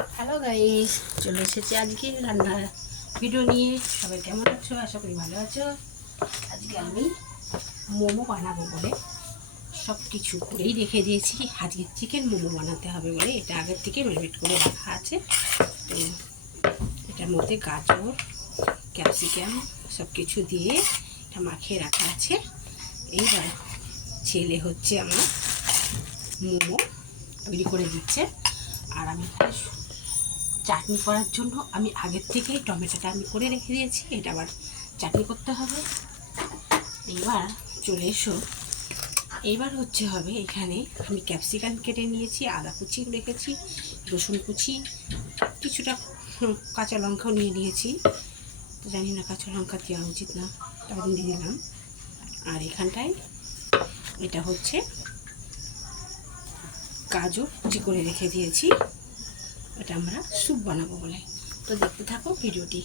Hello guys, চলে এসেছি আজকে রান্নার ভিডিও নিয়ে। সবাই কেমন আছো? আশা করি ভালো আছো। আজকে আমি মোমো বানাবো বলে সব কিছু করেই রেখে দিয়েছি। আজকে চিকেন মোমো বানাতে হবে বলে এটা আগের থেকে ম্যারিনেট করে রাখা আছে। তো এটার মধ্যে গাজর, ক্যাপসিকাম সব কিছু দিয়ে এটা মাখিয়ে রাখা আছে। এইবার ছেলে হচ্ছে আমার মোমো তৈরি করে দিচ্ছে। আর আমি চাটনি করার জন্য আমি আগের থেকেই টমেটোটা আমি করে রেখে দিয়েছি। এটা আবার চাটনি করতে হবে। এইবার চলে এসো। এইবার হচ্ছে হবে এখানে আমি ক্যাপসিকাম কেটে নিয়েছি, আদা কুচি রেখেছি, রসুন কুচি, কিছুটা কাঁচা লঙ্কাও নিয়ে নিয়েছি। তো জানি না কাঁচা লঙ্কা দেওয়া উচিত না, তখন দিয়ে দিলাম। আর এখানটায় এটা হচ্ছে গাজর কুচি করে রেখে দিয়েছি। এটা আমরা স্যুপ বানাবো বলে। তো দেখতে থাকো ভিডিওটি।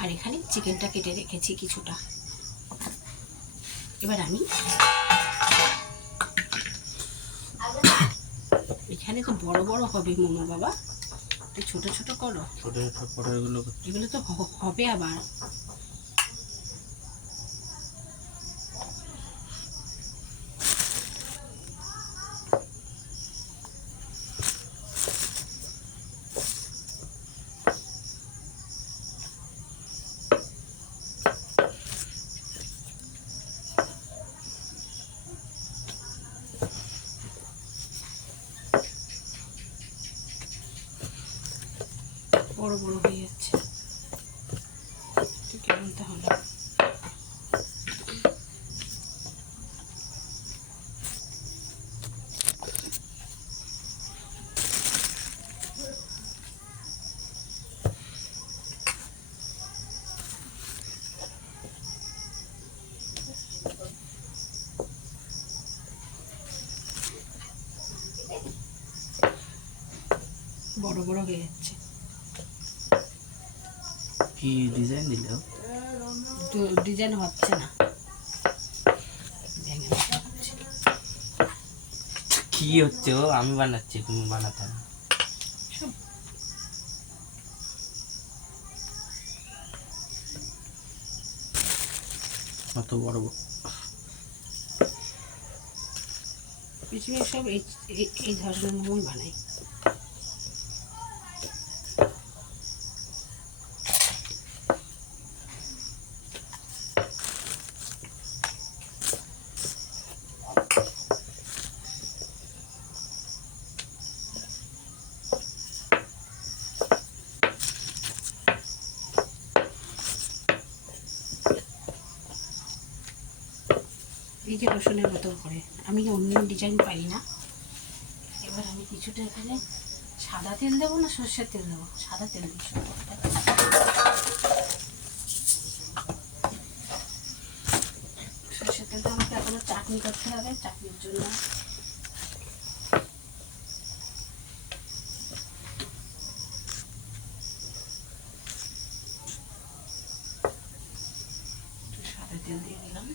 আর এখানে চিকেনটা কেটে রেখেছি কিছুটা। এবার আমি এখানে তো বড় বড় হবে মোমো বাবা, তুই ছোট ছোট করো। ছোট ছোট করো, এগুলো তো হবে আবার। বড় বড় হয়ে যাচ্ছে, কেমন তাহলে? বড় বড় হয়ে যাচ্ছে। কি ডিজাইন দিল? ডিজাইন হচ্ছে না, কি হচ্ছে? ও আমি বানাচ্ছি, তুমি বানাতে না। অত বড় পৃথিবীর সব এই ধরনের মোমোই বানাই। এই যে রসুনের মতো করে আমি অন্য ডিজাইন পারি না। এবার আমি কিছুটা এখানে সাদা তেল দেবো না সর্ষের তেল দেবো? সাদা তেল দিচ্ছি। সর্ষের তেলটা আমাকে এখনো চাটনি করতে হবে, চাটনির জন্য। সাদা তেল দিয়ে দিলাম,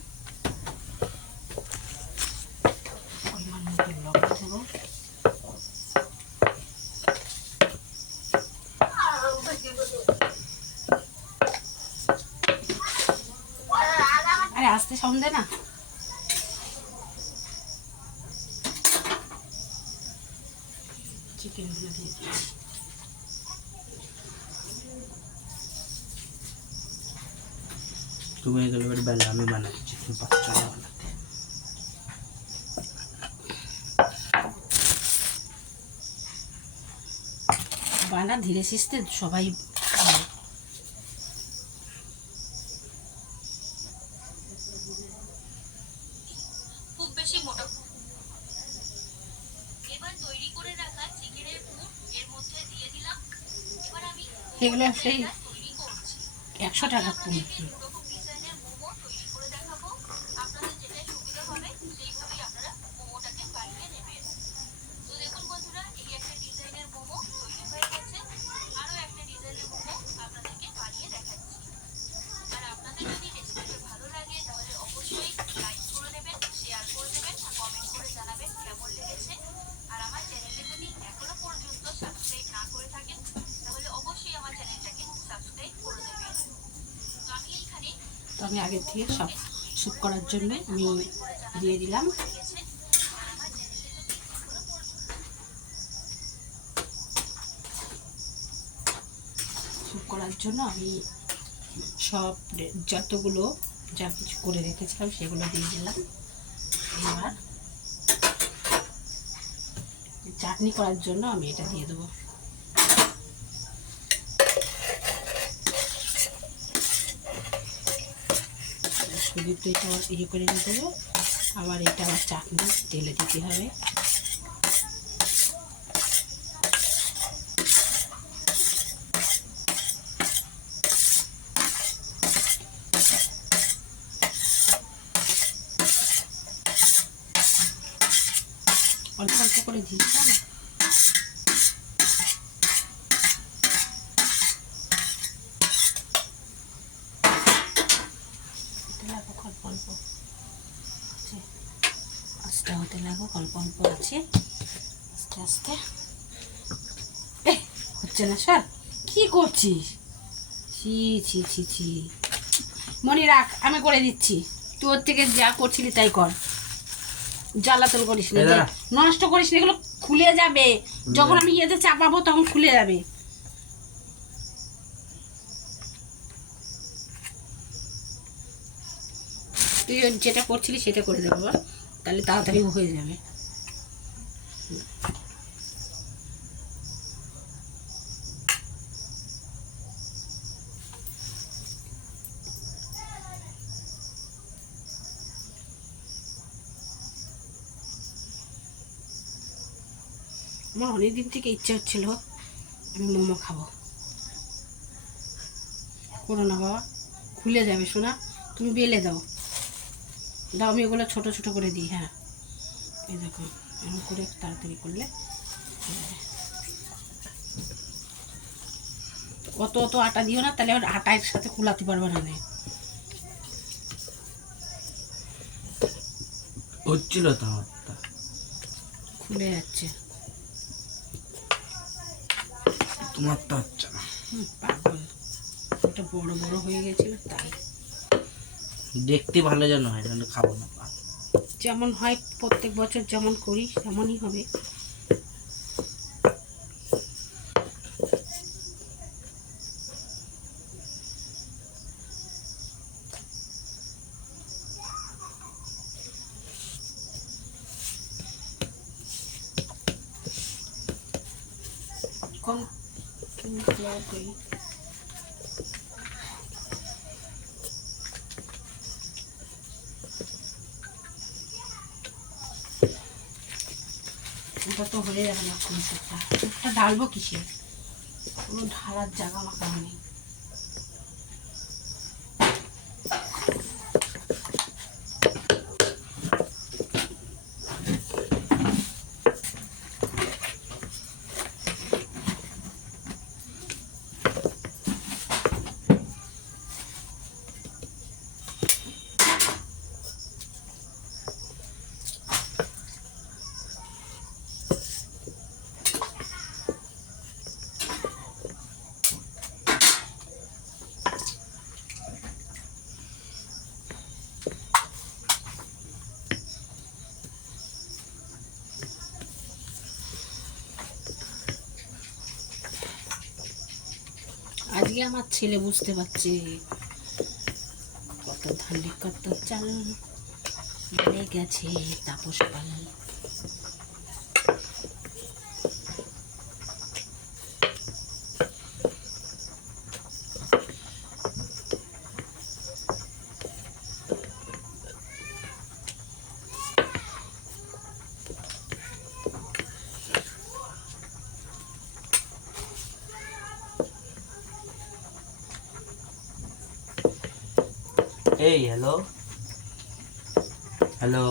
পরিমাণ মতো লবণ দেবো। আরে আস্তে সাউন্ড দে না। চিকেনগুলো দিয়ে দিচ্ছি। তুমি এগুলো বেলা আমি বানাচ্ছি, তুমি পাচ্ছ না বানাতে। বানা ধীরে সিস্তে সবাই খাবে। খুব বেশি মোটা। এবার তৈরি করে রাখা চিকেনের পুর এর মধ্যে দিয়ে দিলাম। এবার আমি এগুলো সেই তৈরি করছি। 100 টাকা আপনাদেরকে কিনছি। দুরকম ডিজাইনের মোমো তৈরি করে দেখাবো। আপনাদের যেটাই সুবিধা হবে সেইভাবেই আপনারা মোমোটাকে বানিয়ে নেবেন। তো দেখুন বন্ধুরা, এই একটা ডিজাইনের মোমো তৈরি হয়ে গেছে। আরো একটা ডিজাইনের মোমো আপনাদেরকে বানিয়ে দেখাচ্ছি। আর আপনাদের যদি রেসিপিটা ভালো লাগে তাহলে অবশ্যই লাইক করে দেবেন, শেয়ার করে দেবেন আর কমেন্ট করে জানাবেন কেমন লেগেছে। আর আমার চ্যানেলে আমি আগের থেকে সব স্যুপ করার জন্য আমি দিয়ে দিলাম। স্যুপ করার জন্য আমি সব যতগুলো যা কিছু করে রেখেছিলাম সেগুলো দিয়ে দিলাম। এবার চাটনি করার জন্য আমি এটা দিয়ে দেবো। শুধু তো এটা করে নিতে হবে, আবার এটা আবার চাটনি তেলে দিতে হবে। অল্প অল্প করে দিচ্ছি। অল্প অল্প আস্তে হতে লাগুক, অল্প অল্প আছে, আস্তে আস্তে। হচ্ছে না স্যার, কি করছিস? ছি ছি ছি ছি, মনে রাখ আমি করে দিচ্ছি, তুই ওর থেকে যা করছিলি তাই কর। জ্বালাতন করিস না, নষ্ট করিস না, এগুলো খুলে যাবে যখন আমি ইয়েতে চাপাবো তখন খুলে যাবে। তুই যেটা করছিলি সেটা করে দেবো, তাহলে তাড়াতাড়ি হয়ে যাবে। আমার অনেকদিন থেকে ইচ্ছে হচ্ছিল আমি মোমো খাবো। করো না বাবা, খুলে যাবে শোনা, তুমি বেলে দাও, দাও আমি ওগুলো ছোটো ছোটো করে দিই। হ্যাঁ এই দেখো, এরকম করে তাড়াতাড়ি করলে অত অত আটা দিও না, তাহলে আটার সাথে কুলাতে পারবে না। হচ্ছিল তো আমারটা, খুলে যাচ্ছে, তোমার তো হচ্ছে না। পাগল, ওটা বড় বড় হয়ে গেছিল তাই। দেখতে ভালো যেন হয়, তাহলে খাবো না। যেমন হয় প্রত্যেক বছর যেমন করি তেমনই হবে। কম করি ওটা তো হয়ে যাবে না। কোন স্যুপটা ঢালবো কিসে, কোনো ঢালার জায়গা মাখা নেই। আজকে আমার ছেলে বুঝতে পারছে কত ধানে কত চাল, বেড়ে গেছে তাপস পাল। এই হ্যালো হ্যালো,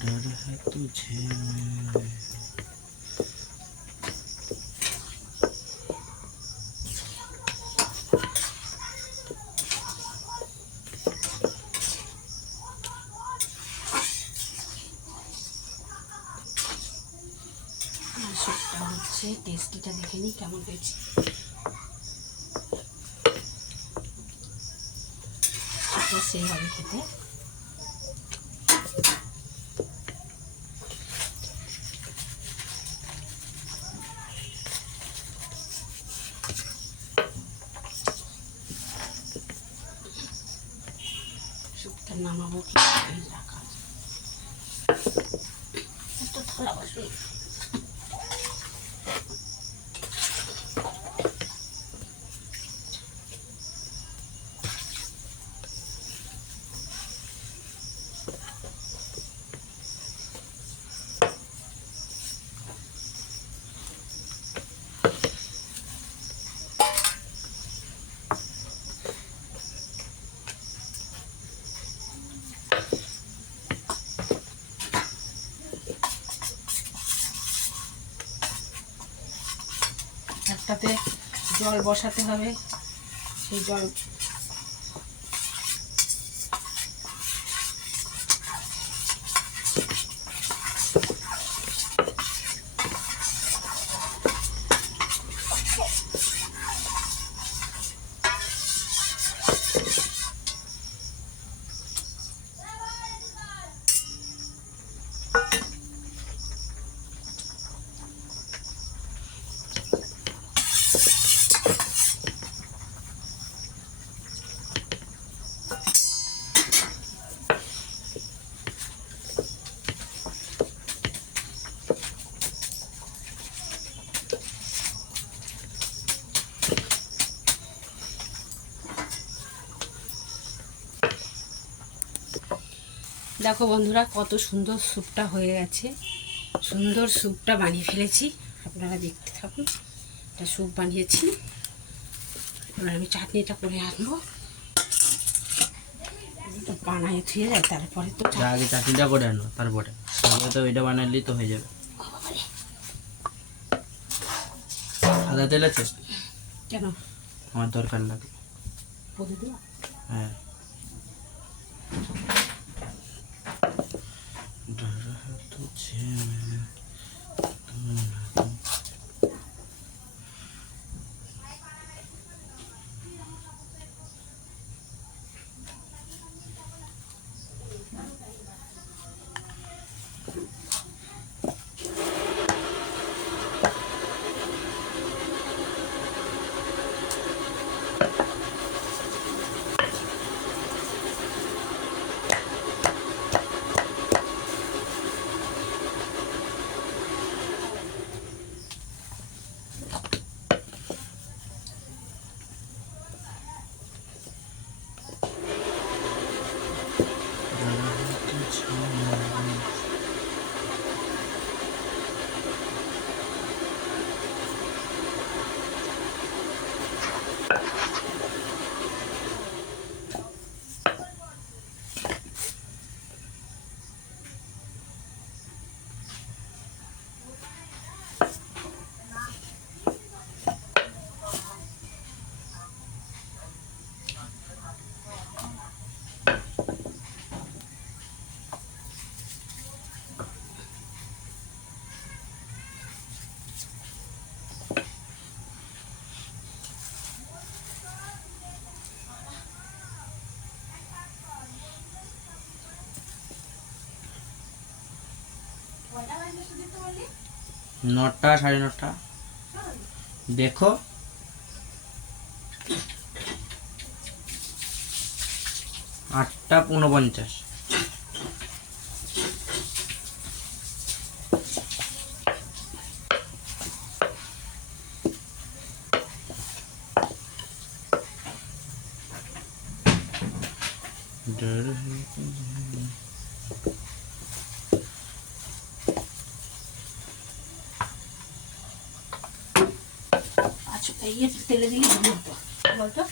डर है तुझे স্যুপটা হচ্ছে টেস্টিটা দেখে নিই কেমন হয়েছে। সেই হবে খেতে। শুক্তো নামাবো কি রাখা তো থালা বসে। একটাতে জল বসাতে হবে, সেই জল দেখো বন্ধুরা কত সুন্দর স্যুপটা হয়ে গেছে। সুন্দর স্যুপটা বানিয়ে ফেলেছি, আপনারা দেখতে থাকুন। এটা স্যুপ বানিয়েছি। এবার আমি চাটনিটা করে আনবো, তো বানায় থুয়ে যায় তারপরে তো আগে চাটনিটা করে আনো, তারপরে তো এটা বানালেই তো হয়ে যাবে। সাদা তেল আছে কেন আমার দরকার লাগে। বলে দিও। হ্যাঁ নটা, 9:30। দেখো 8:49। আচ্ছা এই তেলে দিলে ভালো হতো বলতো।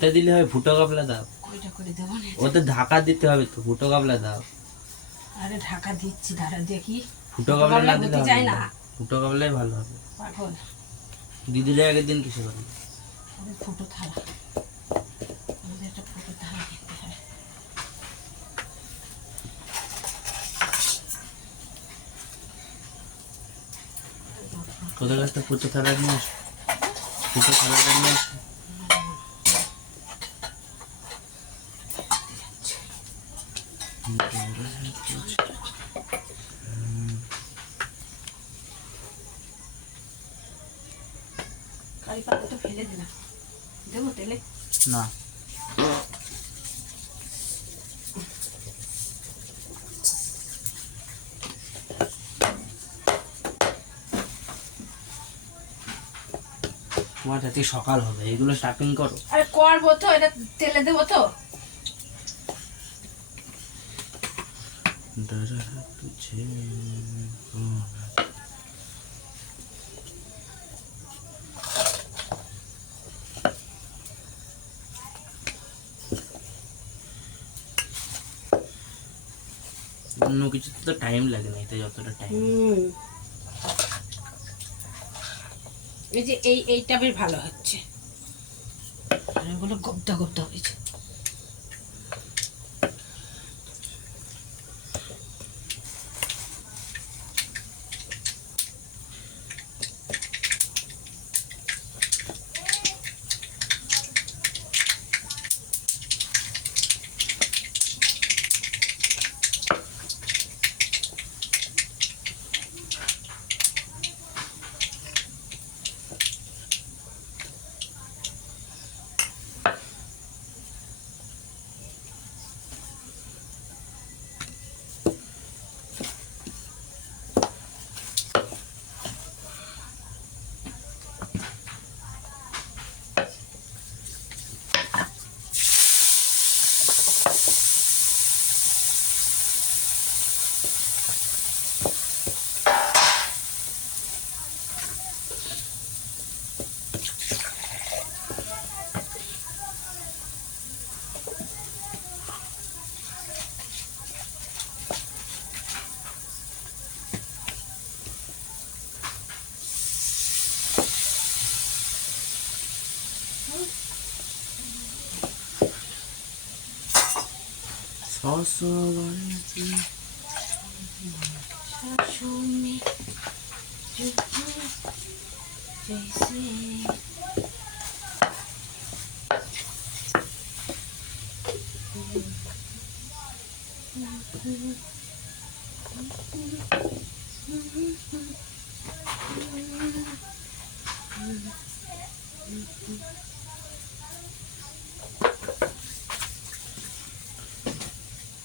এতে দিলে হয়, ফুটো কাবলা দাও। ওইটা করে দেবো না। ওতে ঢাকা দিতে হবে তো, ফুটো কাবলা দাও। আরে ঢাকা দিচ্ছি, দাঁড়া দেখি। ফুটো কাবলা না দিলে হতে চায় না, ফুটো কাবলাই ভালো হবে। পাগল। দিদিরা আগের দিন কিসে করবে? ওদের ফুটো থালা, ওদের একটা ফুটো থালা কিনতে হয়। তোদের কাছ থেকে ফুটো থালা নিয়ে আসো, ফুটো থালাটা নিয়ে আসো। কারি পাতাটা ফেলে দে না, দেবো তেলে? না, তোমার যাতে সকাল হবে, এগুলো স্টাফিং করো। আরে করবো তো, এটা তেলে দেবো তো। অন্য কিছুতে তো টাইম লাগে না, এতে যতটা টাইম। এই যে এইটা বেশ ভালো হচ্ছে, আর এগুলো গবদা গবদা হয়েছে।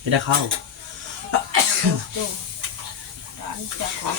এটা খাও। তো ডালটা খাও।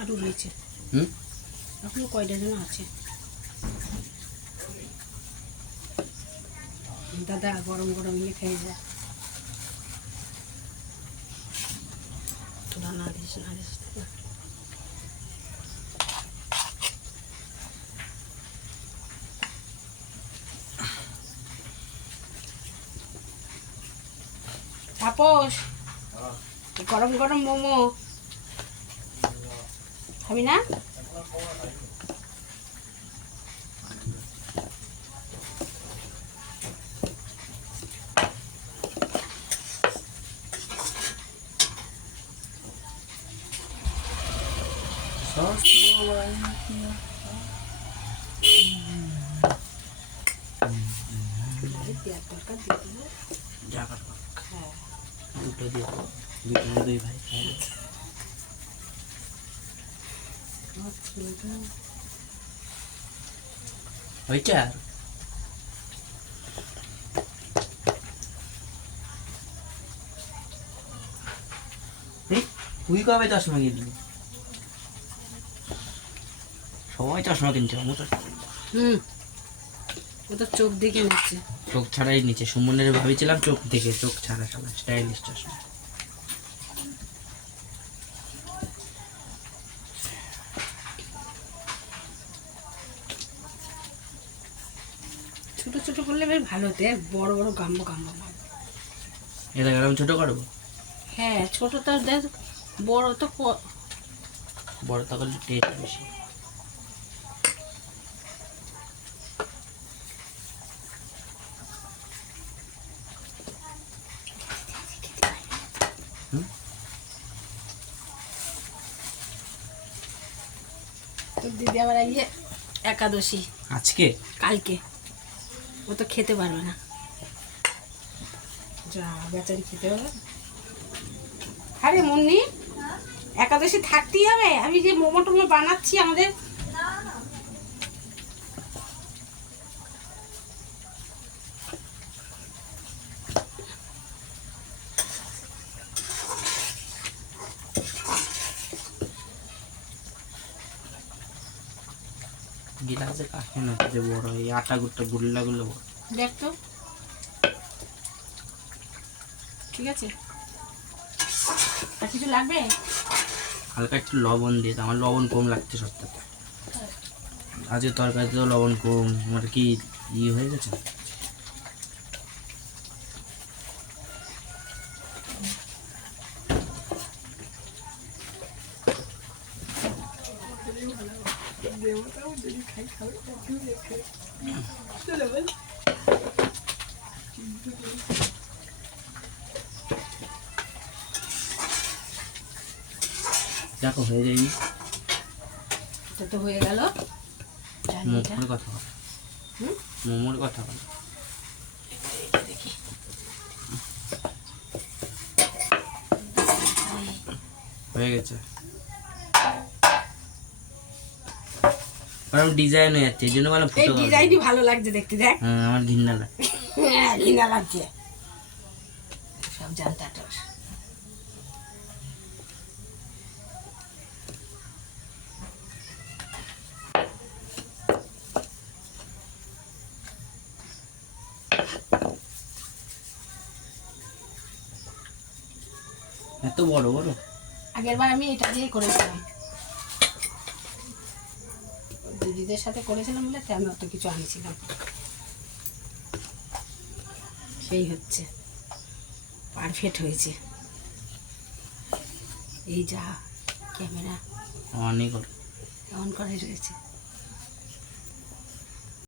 আরও রয়েছে। এখনো কয়টা যেন আছে। দাদা গরম গরম ইয়ে খেয়ে যা। তোরা না দিস না দিস। তাপস, গরম গরম মোমো খাবি না? দেওয়ার দরকার দিয়ে দিবো। হ্যাঁ, দুটো দিয়ে দাও, দুটো দুই ভাই খাই। হয়েছে আর তুই কবে চশমা কিনলি? সবাই চশমা কিনছে, আমি চশমা কিনবো। ও তো চোখ দেখে নিচ্ছে। চোখ ছাড়াই নিচে সুমনের ভাবছিলাম চোখ দেখে, চোখ ছাড়া সবাই স্টাইলিশ চশমা। ছোট ছোট করলে বেশ ভালো হতো, বড় বড় গাম্বো গাম্বো না। এটা আমি ছোট করবো, হ্যাঁ ছোট তো দেখ, বড় তো বড় তা করলে টেস্ট বেশি। তোর দিদি আবার এই যে একাদশী আজকে কালকে, ও তো খেতে পারবে না। যা বেচারি খেতে হবে। আরে মুন্নি, একাদশী থাকতেই হবে। আমি যে মোমো টোমো বানাচ্ছি আমাদের, গিলাসে কাছে না যে বড় এই আটা গুটটা গুল্লাগুলো বড়। দেখ তো ঠিক আছে। আর কিছু লাগবে? হালকা একটু লবণ দিয়ে দাও, আমার লবণ কম লাগছে সবটাতে। আজকে তরকারিতেও লবণ কম, আমার কি হয়ে গেছে। দেখো হয়ে যায়নি, এটা তো হয়ে গেল। মোমোর কথা বলো, মোমোর কথা বলো। দেখি হয়ে গেছে, কারণ ডিজাইন হয়ে যাচ্ছে, এই জন্য বলে এই ফুটো। ডিজাইনই ভালো লাগছে দেখতে, দেখ। হ্যাঁ আমার ঘৃণা লাগে। ঘৃণা লাগছে সব জানতা তোর। এত বড় বড় আগের বার আমি এটা দিয়ে করেছিলাম, দিদিদের সাথে করেছিলাম বলে তাই আমি অত কিছু আনিছিলাম। সেই হচ্ছে, পারফেক্ট হয়েছে। এই যা ক্যামেরা অনেক অন করাই রয়েছে।